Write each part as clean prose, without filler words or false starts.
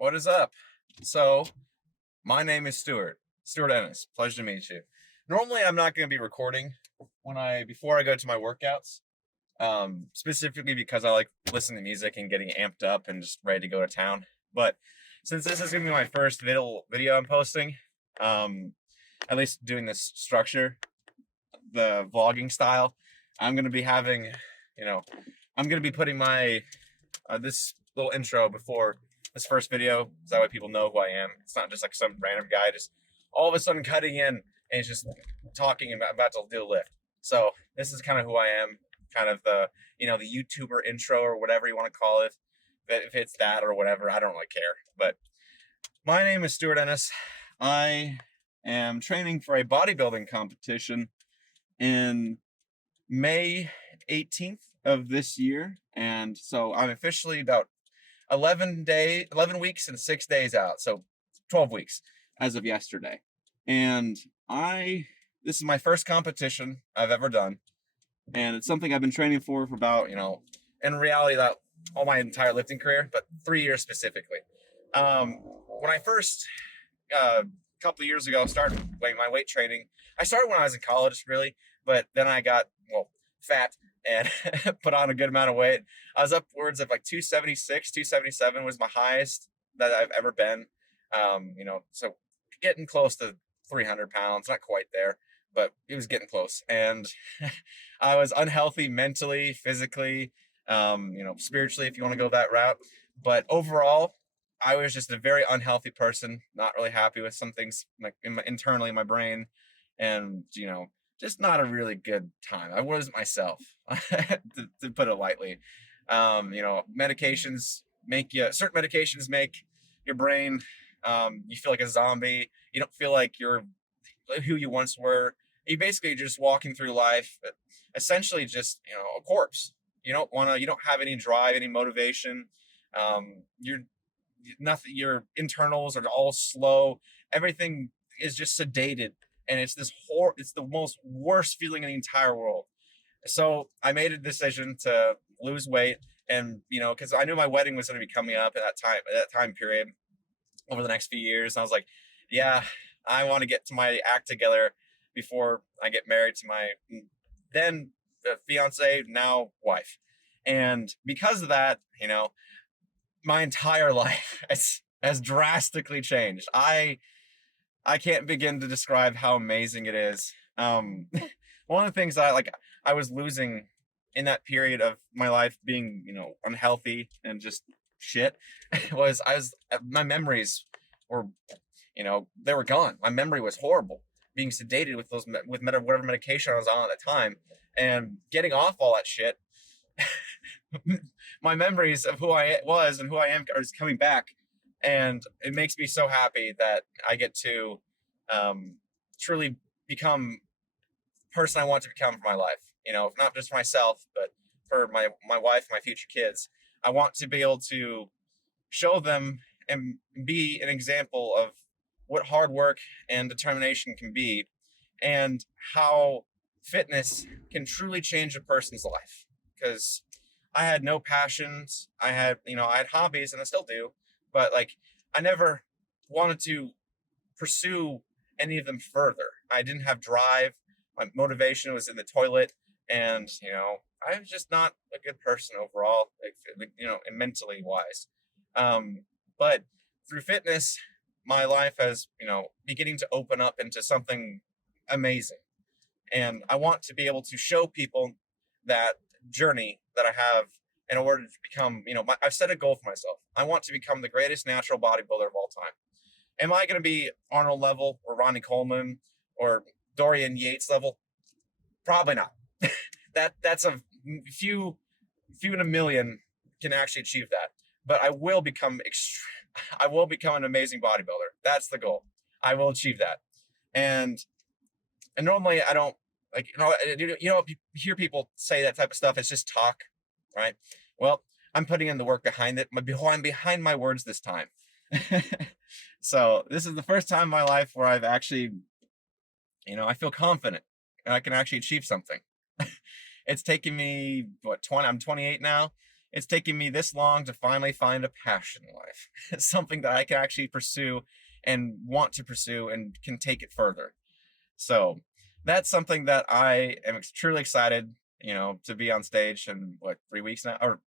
What is up? So, my name is Stuart Ennis. Pleasure to meet you. Normally, I'm not going to be recording before I go to my workouts, specifically because I like listening to music and getting amped up and just ready to go to town. But since this is going to be my first video I'm posting, um, at least doing this structure, the vlogging style, I'm going to be having, you know, I'm going to be putting my this little intro before this first video, so that way people know who I am. It's not just like some random guy just all of a sudden cutting in and he's just talking about to do a lift. So this is kind of who I am, kind of the YouTuber intro or whatever you want to call it. If it's that or whatever, I don't really care. But my name is Stuart Ennis. I am training for a bodybuilding competition in May 18th of this year, and so I'm officially about 11 weeks and 6 days out, so 12 weeks as of yesterday. And this is my first competition I've ever done, and it's something I've been training for about, in reality, that all my entire lifting career, but 3 years specifically. When I first couple of years ago started my weight training, I started when I was in college, really, but then I got fat and put on a good amount of weight. I was upwards of like 276, 277 was my highest that I've ever been. So getting close to 300 pounds, not quite there, but it was getting close. And I was unhealthy mentally, physically, spiritually, if you want to go that route. But overall, I was just a very unhealthy person, not really happy with some things like internally in my brain, and just not a really good time. I wasn't myself, to put it lightly. Certain medications make your brain, you feel like a zombie. You don't feel like you're who you once were. You basically just walking through life, essentially just, a corpse. You don't have any drive, any motivation. Your internals are all slow. Everything is just sedated. And it's it's the most worst feeling in the entire world. So I made a decision to lose weight, and because I knew my wedding was going to be coming up at that time period over the next few years. And I was like, yeah, I want to get to my act together before I get married to my then fiance, now wife. And because of that, my entire life has drastically changed. I can't begin to describe how amazing it is. One of the things I was losing in that period of my life being, unhealthy and just shit was my memories were, they were gone. My memory was horrible, being sedated with whatever medication I was on at the time, and getting off all that shit. My memories of who I was and who I am are just coming back. And it makes me so happy that I get to truly become the person I want to become for my life. Not just for myself, but for my wife, my future kids. I want to be able to show them and be an example of what hard work and determination can be, and how fitness can truly change a person's life. Because I had no passions. I had hobbies, and I still do, but I never wanted to pursue any of them further. I didn't have drive. My motivation was in the toilet, and I was just not a good person overall, and mentally wise. But through fitness, my life has beginning to open up into something amazing, and I want to be able to show people that journey that I have in order to become, I've set a goal for myself. I want to become the greatest natural bodybuilder of all time. Am I going to be Arnold level or Ronnie Coleman or Dorian Yates level? Probably not. That's a few in a million can actually achieve that. But I will become an amazing bodybuilder. That's the goal. I will achieve that. And normally I don't you hear people say that type of stuff. It's just talk, right? Well, I'm putting in the work behind it. I'm behind my words this time. So this is the first time in my life where I've actually, I feel confident and I can actually achieve something. It's taken me, I'm 28 now. it's taken me this long to finally find a passion in life. It's something that I can actually pursue and want to pursue and can take it further. So that's something that I am truly excited, to be on stage in what, 3 weeks now, or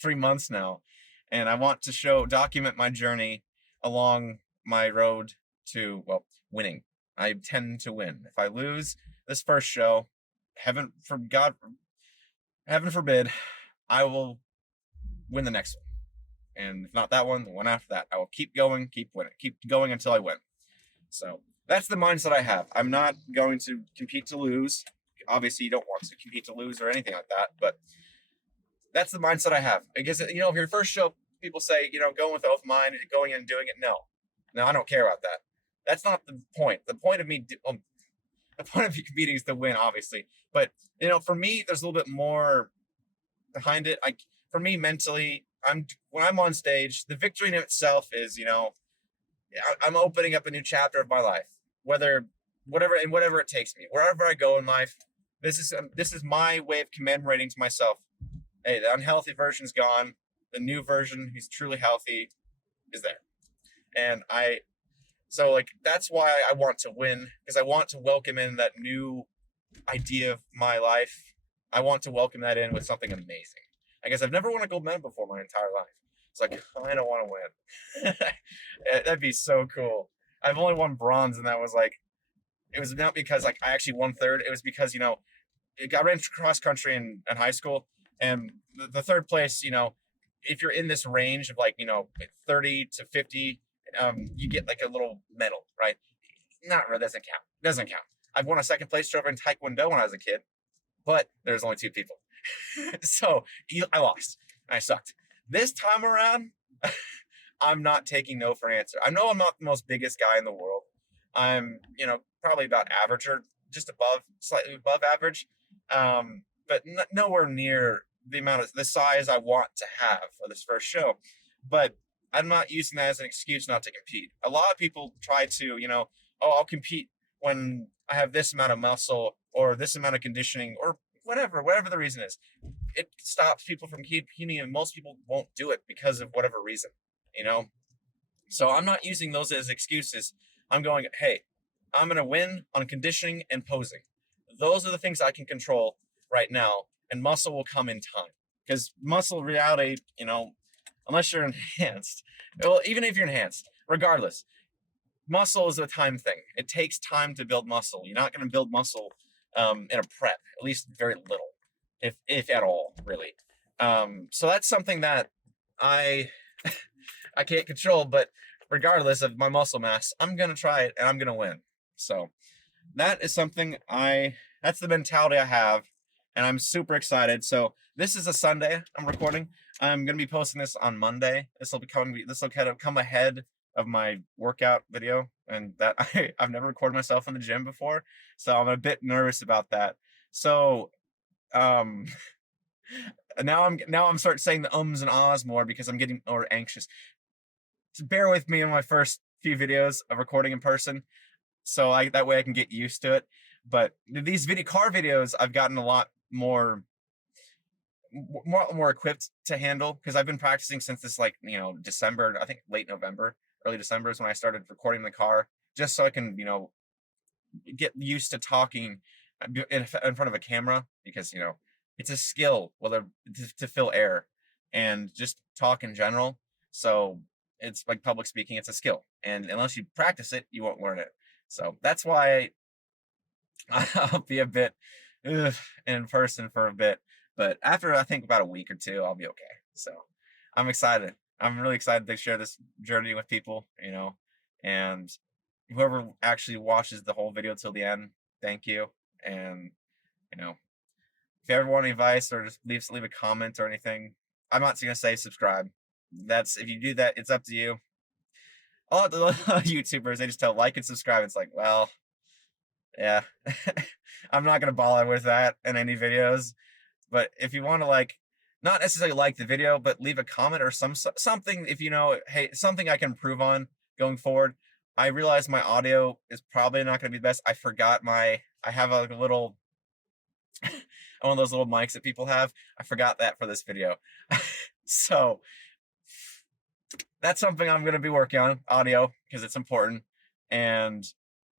3 months now. And I want to document my journey along my road to, well, winning. I tend to win. If I lose this first show, heaven forbid, I will win the next one. And if not that one, the one after that. I will keep going, keep winning, keep going until I win. So that's the mindset I have. I'm not going to compete to lose. Obviously, you don't want to compete to lose or anything like that, but that's the mindset I have. I guess, if your first show, people say, going with open mind, going in and doing it. No, I don't care about that. That's not the point. The point of me competing is to win, obviously. But, for me, there's a little bit more behind it. For me, mentally, when I'm on stage, the victory in itself is, I'm opening up a new chapter of my life, whatever it takes me, wherever I go in life. This is my way of commemorating to myself, hey, the unhealthy version's gone. The new version, who's truly healthy, is there. And that's why I want to win, because I want to welcome in that new idea of my life. I want to welcome that in with something amazing. I guess I've never won a gold medal before my entire life. So I kind of want to win. That'd be so cool. I've only won bronze, and that was it was not because I actually won third. It was because, I ran cross country in high school, and the third place, if you're in this range of 30 to 50, you get a little medal, right? Not really, doesn't count. I've won a second place trophy in Taekwondo when I was a kid, but there's only 2 people. So I lost. I sucked. This time around, I'm not taking no for an answer. I know I'm not the most biggest guy in the world. I'm, probably about average or just slightly above average, but nowhere near the size I want to have for this first show. But I'm not using that as an excuse not to compete. A lot of people try to, I'll compete when I have this amount of muscle or this amount of conditioning or whatever the reason is. It stops people from competing, and most people won't do it because of whatever reason, So I'm not using those as excuses. I'm going, hey, I'm going to win on conditioning and posing. Those are the things I can control right now, and muscle will come in time. Because muscle reality, unless you're enhanced, well, even if you're enhanced, regardless, muscle is a time thing. It takes time to build muscle. You're not going to build muscle in a prep, at least very little, if at all, really. So that's something that I can't control, but regardless of my muscle mass, I'm going to try it and I'm going to win. So that is that's the mentality I have, and I'm super excited. So this is a Sunday I'm recording. I'm going to be posting this on Monday. This will kind of come ahead of my workout video, and that I've never recorded myself in the gym before. So I'm a bit nervous about that. So, now I'm starting saying the ums and ahs more because I'm getting more anxious. So bear with me in my first few videos of recording in person, so that way I can get used to it. But these car videos, I've gotten a lot more equipped to handle, because I've been practicing since this December. I think late November, early December is when I started recording the car, just so I can get used to talking in front of a camera, because it's a skill, to fill air and just talk in general. So it's like public speaking, it's a skill, and unless you practice it, you won't learn it. So that's why I'll be a bit in person for a bit, but after I think about a week or two, I'll be okay. So I'm excited. I'm really excited to share this journey with people, and whoever actually watches the whole video till the end, thank you. And if you ever want any advice or just leave a comment or anything, I'm not going to say subscribe. If you do that, it's up to you. A lot of the YouTubers, they just tell like and subscribe. It's like, well, yeah, I'm not going to bother with that in any videos. But if you want to not necessarily like the video, but leave a comment or something, if hey, something I can improve on going forward. I realize my audio is probably not going to be the best. I forgot I have a little, one of those little mics that people have. I forgot that for this video. So that's something I'm going to be working on, audio, because it's important. And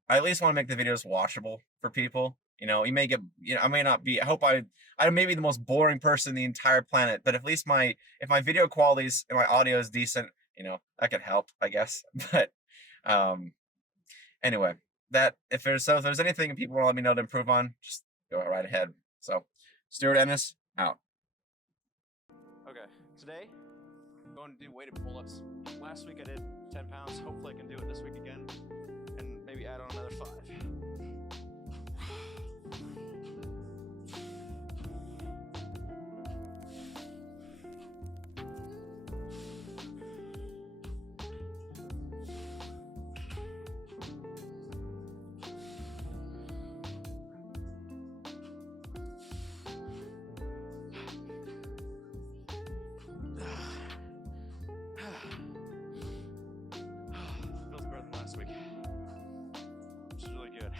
I at least want to make the videos watchable for people. You know, you may get, you know, I may not be, I may be the most boring person in the entire planet, but at least if my video qualities and my audio is decent, you know, that could help, I guess. But, anyway, if there's anything people want to let me know to improve on, just go right ahead. So, Stuart Ennis, out. Okay, today, I'm going to do weighted pull-ups. Last week I did 10 pounds. Hopefully I can do it this week again, and maybe add on another 5. Feels better than last week, which is really good.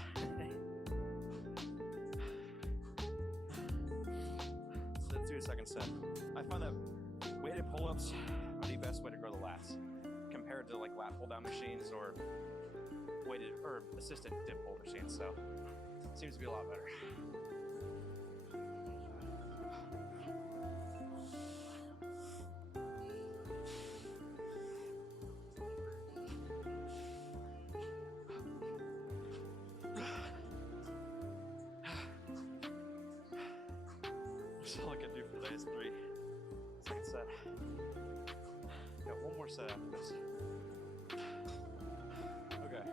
So let's do a second set. I find that weighted pull-ups are the best way to grow the lats compared to like lat pull-down machines or weighted or assisted dip pull machines. So it seems to be a lot better. That's all I can do for today is 3. Second set. Got one more set after this. Okay.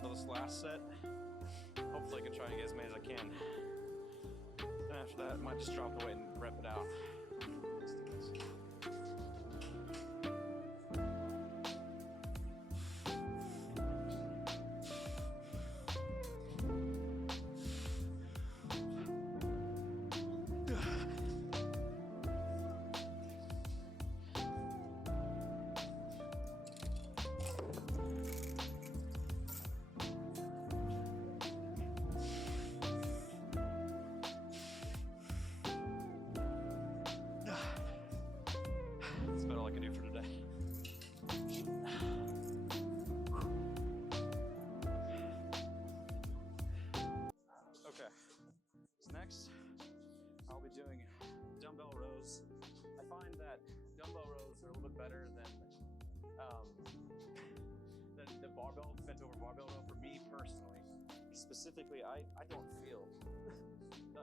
So this last set, hopefully I can try and get as many as I can. And after that, I might just drop the weight and rep it out. Let's do this. That's about all I can do for today. Okay, so next I'll be doing dumbbell rows. I find that dumbbell rows are a little bit better than the barbell, bent over barbell row for me personally. Specifically, I don't feel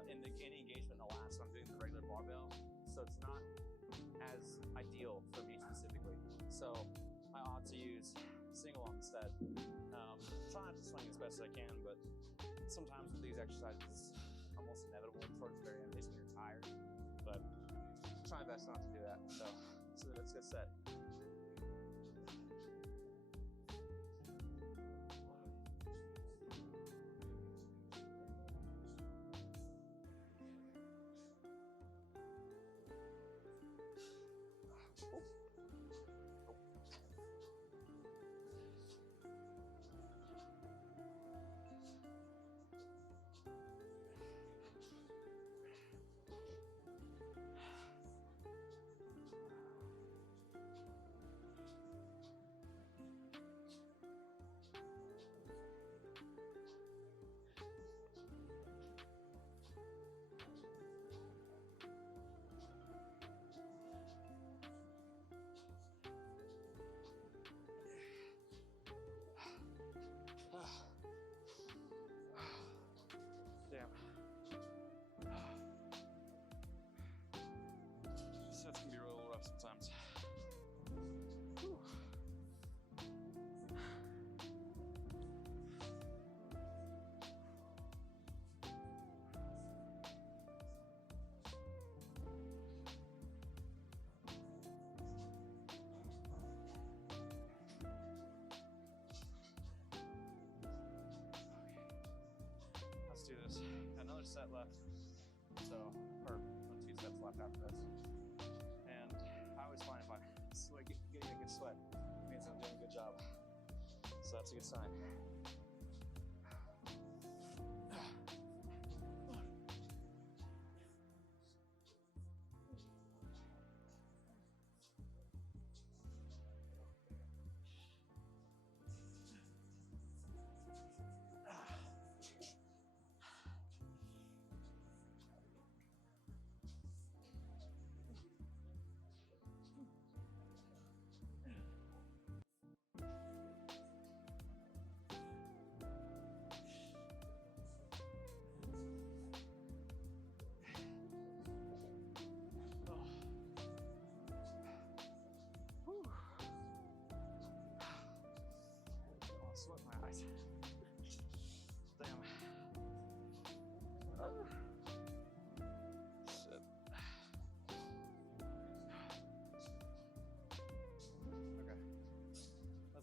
any engagement in the lats when I'm doing the regular barbell, so it's not as ideal for me specifically. So I opt to use single on instead. Try not to swing as best as I can, but sometimes with these exercises it's almost inevitable towards the very end, at least when you're tired. But try my best not to do that. So let's get set. Damn. These sets can be real rough sometimes. Whew. Let's do this. Got another set left. So, or 2 sets left after this. And I always find if I'm getting a good sweat, it means I'm doing a good job. So that's a good sign.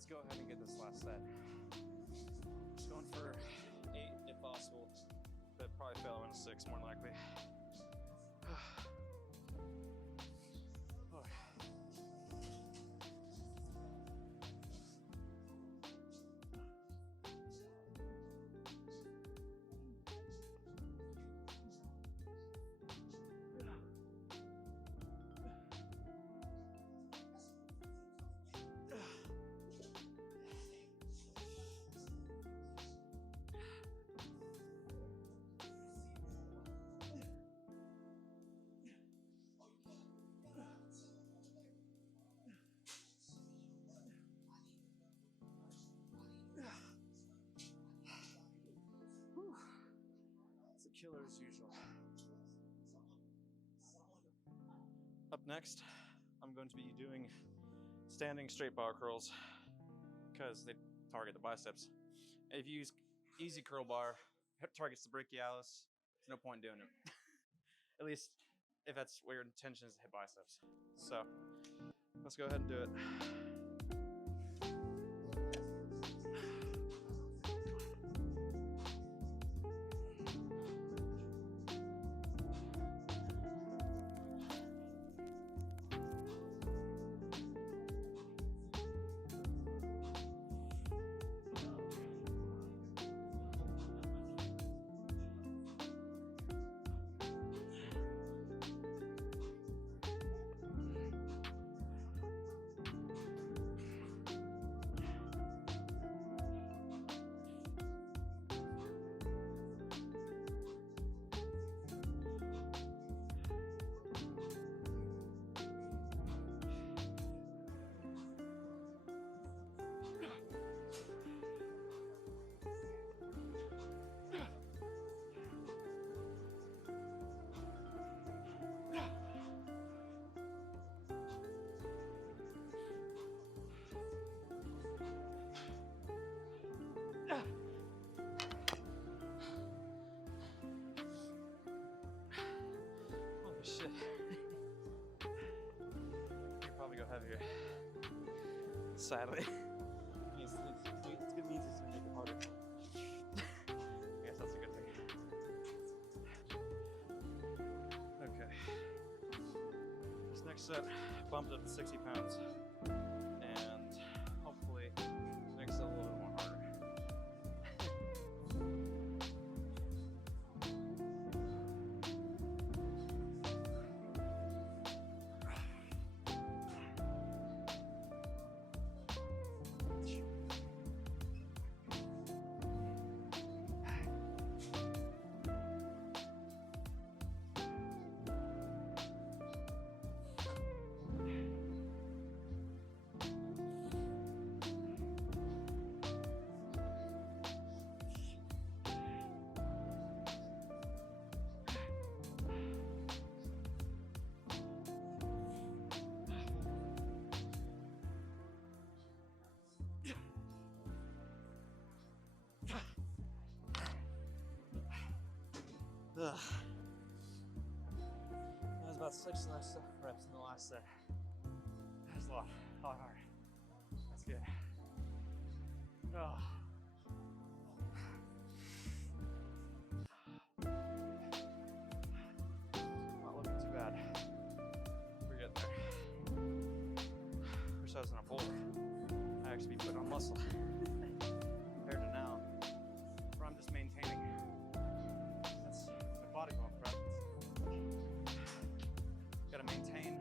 let's go ahead and get this last set. Just going for 8 if possible, but probably fail in a 6 more than likely. It's a killer as usual. Up next, I'm going to be doing standing straight bar curls because they target the biceps. If you use easy curl bar, it targets the brachialis. There's no point in doing it. At least if that's where your intention is to hit biceps. So let's go ahead and do it. Holy shit. You probably go heavier. Sadly. It's good means it's gonna make it harder. I guess that's a good thing. Okay. This next set bumped up to 60 pounds. And hopefully makes it a little bit more harder. Ugh. That was about 6 less reps in the last set. That's a lot hard. That's good. Oh. Not looking too bad. We're getting there. Wish I was in a bulk. I actually be putting on muscle compared to now, where I'm just maintaining. That's my body going for it. Gotta maintain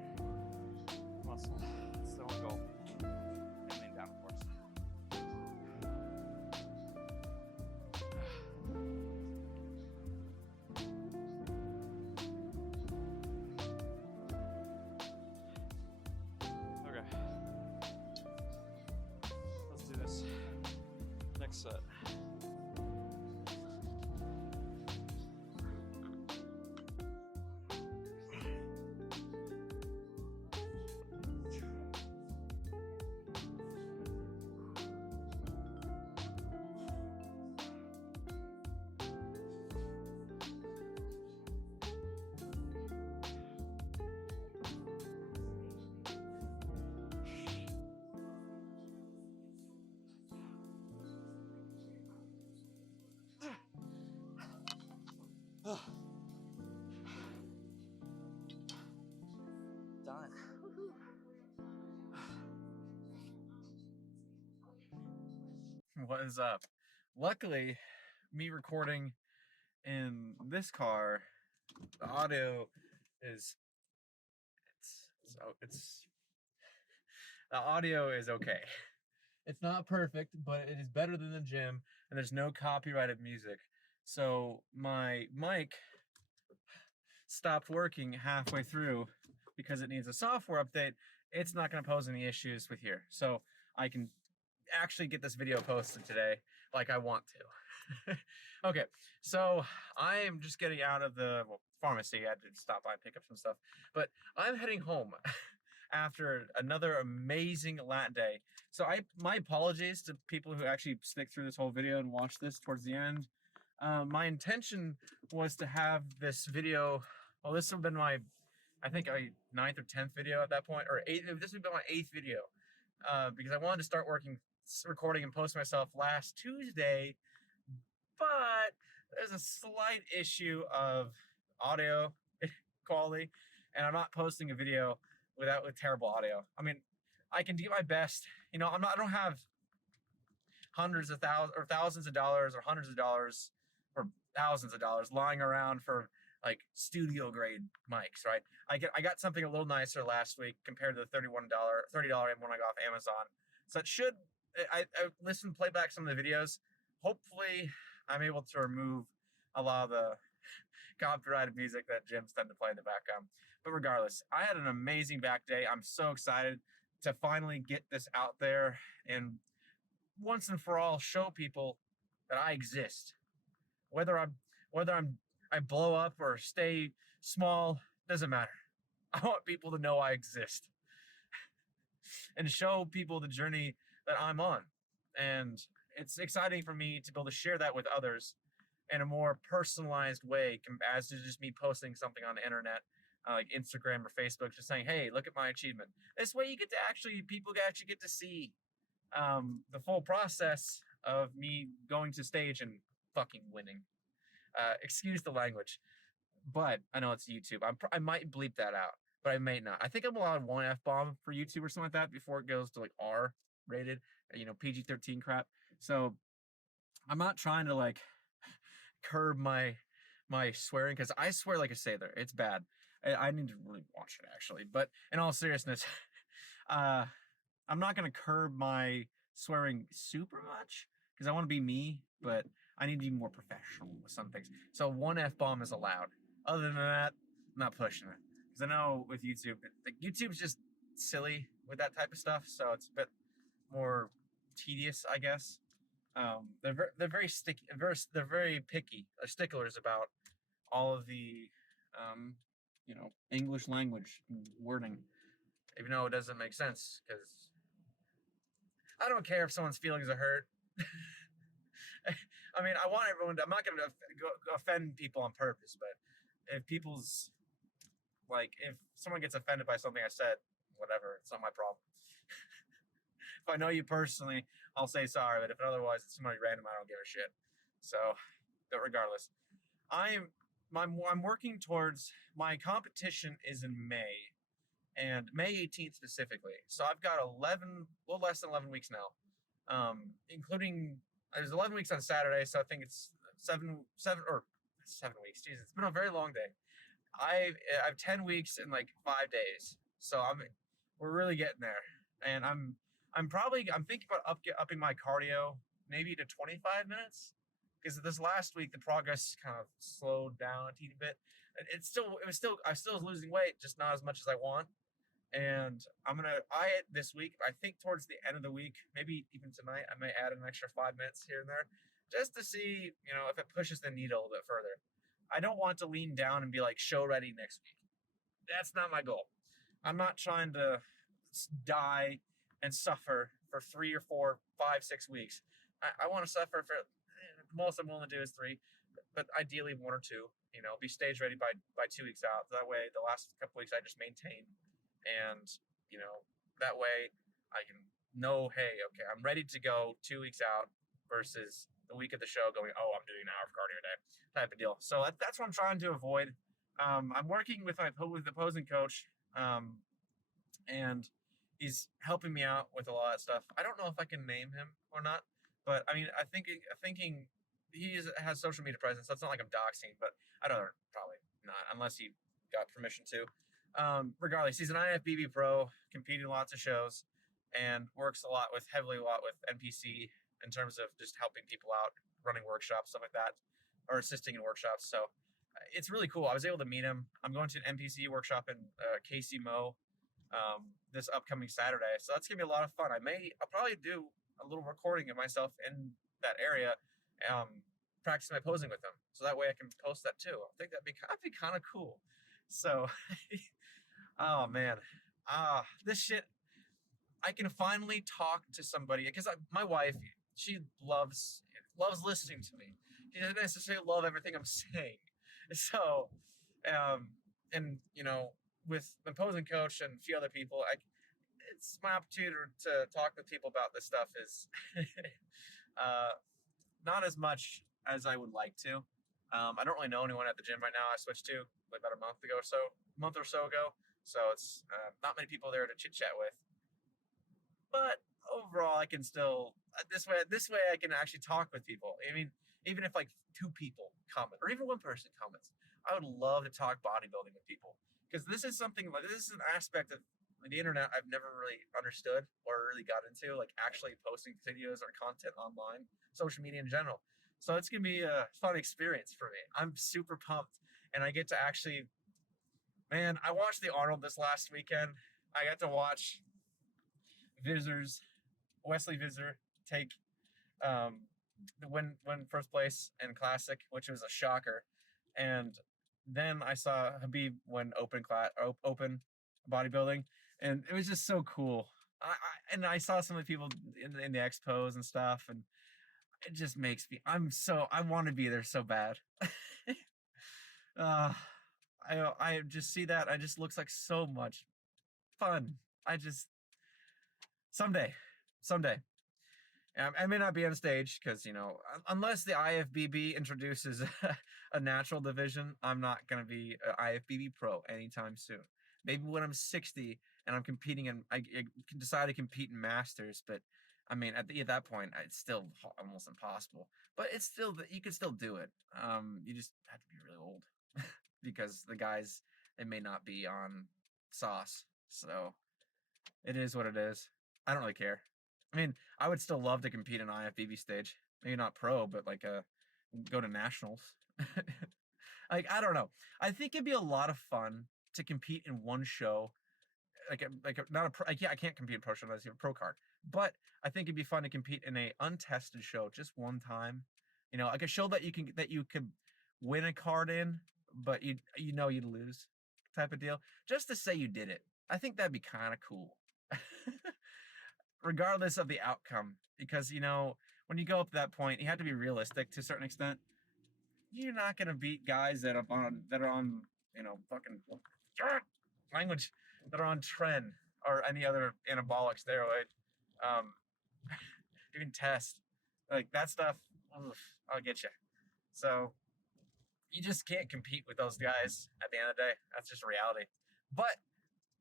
muscle. That's the only goal. And lean down, of course. Okay. Let's do this. Next set. What is up? Luckily, me recording in this car, the audio is it's the audio is okay. It's not perfect, but it is better than the gym, and there's no copyrighted music. So my mic stopped working halfway through because it needs a software update. It's not going to pose any issues with here, so I can actually get this video posted today like I want to. Okay, so I am just getting out of the pharmacy. I had to stop by and pick up some stuff, but I'm heading home after another amazing lat day. So my apologies to people who actually stick through this whole video and watch this towards the end. My intention was to have this video. Well, this would have been my, I think, 9th or 10th video at that point, or this would be my 8th video, because I wanted to start recording and posting myself last Tuesday, but there's a slight issue of audio quality, and I'm not posting a video with terrible audio. I mean, I can do my best. You know, I don't have hundreds of thousands of dollars or hundreds of dollars or thousands of dollars lying around for like studio grade mics, right? I got something a little nicer last week compared to the $30 M1 I got off Amazon. So it should, I play back some of the videos. Hopefully I'm able to remove a lot of the copyrighted music that gyms tend to play in the background. But regardless, I had an amazing back day. I'm so excited to finally get this out there and once and for all show people that I exist. Whether I blow up or stay small, doesn't matter. I want people to know I exist and show people the journey that I'm on. And it's exciting for me to be able to share that with others in a more personalized way as to just me posting something on the internet, like Instagram or Facebook, just saying, hey, look at my achievement. This way people actually get to see the full process of me going to stage and fucking winning. Excuse the language, but I know it's YouTube. I might bleep that out, but I may not. I think I'm allowed one F-bomb for YouTube or something like that before it goes to like R rated, PG-13 crap. So I'm not trying to like curb my swearing because I swear like a sailor. It's bad. I need to really watch it actually. But in all seriousness, I'm not gonna curb my swearing super much because I want to be me, but I need to be more professional with some things. So one F-bomb is allowed. Other than that, I'm not pushing it. Because I know with YouTube, like YouTube's just silly with that type of stuff, so it's a bit more tedious, I guess. They're very sticky, they're very picky, sticklers about all of the, English language wording, even though it doesn't make sense. Because I don't care if someone's feelings are hurt. I mean, I want everyone to, I'm not going to offend people on purpose, but if if someone gets offended by something I said, whatever, it's not my problem. If I know you personally, I'll say sorry, but if otherwise it's somebody random, I don't give a shit. So, but regardless, I'm working towards, my competition is in May, and May 18th specifically. So I've got a little less than 11 weeks now, including, there's 11 weeks on Saturday, so I think it's 7 weeks. Jesus, it's been a very long day. I have 10 weeks in like 5 days, so we're really getting there, and I'm thinking about upping my cardio maybe to 25 minutes, because this last week the progress kind of slowed down a teeny bit. I still was losing weight, just not as much as I want. And I'm gonna eye it this week. I think towards the end of the week, maybe even tonight, I may add an extra 5 minutes here and there, just to see, if it pushes the needle a bit further. I don't want to lean down and be like show ready next week. That's not my goal. I'm not trying to die and suffer for 3 or 4, 5, 6 weeks. I want to suffer for the most I'm willing to do is 3, but ideally 1 or 2. Be stage ready by 2 weeks out. That way, the last couple weeks I just maintain. And, that way I can know, hey, okay, I'm ready to go 2 weeks out versus the week of the show going, oh, I'm doing an hour of cardio a day type of deal. So that's what I'm trying to avoid. I'm working with the opposing coach, and he's helping me out with a lot of stuff. I don't know if I can name him or not, But I mean, thinking has social media presence. That's not like I'm doxing, but I don't probably not unless he got permission to. Regardless, he's an IFBB pro, competing lots of shows, and works heavily a lot with NPC in terms of just helping people out, running workshops, stuff like that, or assisting in workshops. So it's really cool. I was able to meet him. I'm going to an NPC workshop in KC this upcoming Saturday, so that's gonna be a lot of fun. I'll probably do a little recording of myself in that area, practice my posing with him, so that way I can post that too. I think that'd be kind of cool. So, oh man, this shit. I can finally talk to somebody because my wife, she loves listening to me. She doesn't necessarily love everything I'm saying. So, um, and with the posing coach and a few other people, it's my opportunity to talk with people about this stuff is not as much as I would like to. I don't really know anyone at the gym right now. I switched to about a month or so ago. So it's not many people there to chit chat with. But overall, I can still this way I can actually talk with people. I mean, even if like two people comment or even one person comments, I would love to talk bodybuilding with people because this is an aspect of the internet I've never really understood or really got into, like actually posting videos or content online, social media in general. So it's gonna be a fun experience for me. I'm super pumped, and I get to actually, man, I watched the Arnold this last weekend. I got to watch Wesley Visor take win first place in Classic, which was a shocker. And then I saw Habib win open bodybuilding, and it was just so cool. And I saw some of the people in the expos and stuff, and it just makes me. I want to be there so bad. uh, I just see that. I just looks like so much fun. I just someday. I may not be on stage because, unless the IFBB introduces a natural division, I'm not going to be an IFBB pro anytime soon. Maybe when I'm 60 and I'm competing I can decide to compete in masters, but I mean, at that point, it's still almost impossible. But you can still do it. You just have to be really old because the guys, they may not be on sauce. So it is what it is. I don't really care. I mean, I would still love to compete in IFBB stage. Maybe not pro, but go to nationals. I don't know. I think it'd be a lot of fun to compete in one show. Not a pro. I can't compete in pro show unless you have a pro card. But I think it'd be fun to compete in a untested show just one time. Like a show that you could win a card in, but you'd lose, type of deal. Just to say you did it. I think that'd be kind of cool. Regardless of the outcome, because when you go up to that point, you have to be realistic to a certain extent. You're not gonna beat guys that are on fucking language that are on tren or any other anabolic steroid, even test like that stuff. Oof, I'll get you. So you just can't compete with those guys at the end of the day. That's just reality. But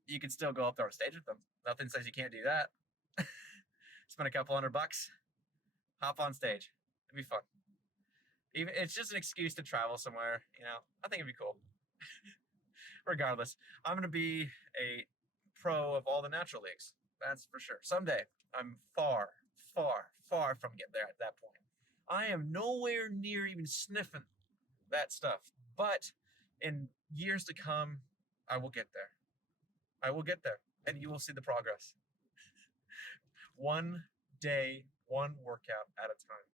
you can still go up there on stage with them. Nothing says you can't do that. Spend a couple $100, hop on stage. It'd be fun. Even it's just an excuse to travel somewhere. I think it'd be cool. Regardless, I'm gonna be a pro of all the natural leagues. That's for sure. Someday, I'm far, far, far from getting there at that point. I am nowhere near even sniffing that stuff. But in years to come, I will get there. I will get there, and you will see the progress. One day, one workout at a time.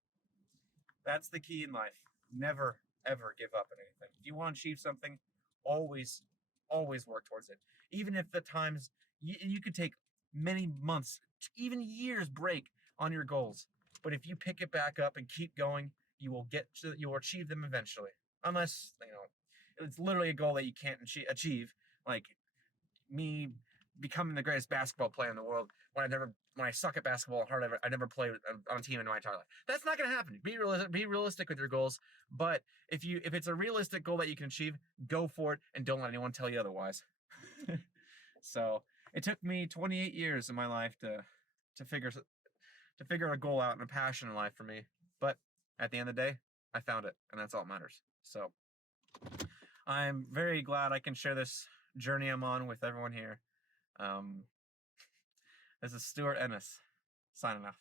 That's the key in life. Never, ever give up on anything. If you want to achieve something, always, always work towards it. Even if the times you could take many months, even years break on your goals. But if you pick it back up and keep going, you'll achieve them eventually. Unless, it's literally a goal that you can't achieve. Like me becoming the greatest basketball player in the world when I suck at basketball and I never played on a team in my entire life. That's not going to happen. Be realistic with your goals. But if it's a realistic goal that you can achieve, go for it and don't let anyone tell you otherwise. So it took me 28 years of my life to to figure a goal out and a passion in life for me. But at the end of the day, I found it, and that's all that matters. So I'm very glad I can share this journey I'm on with everyone here. This is Stuart Ennis signing off.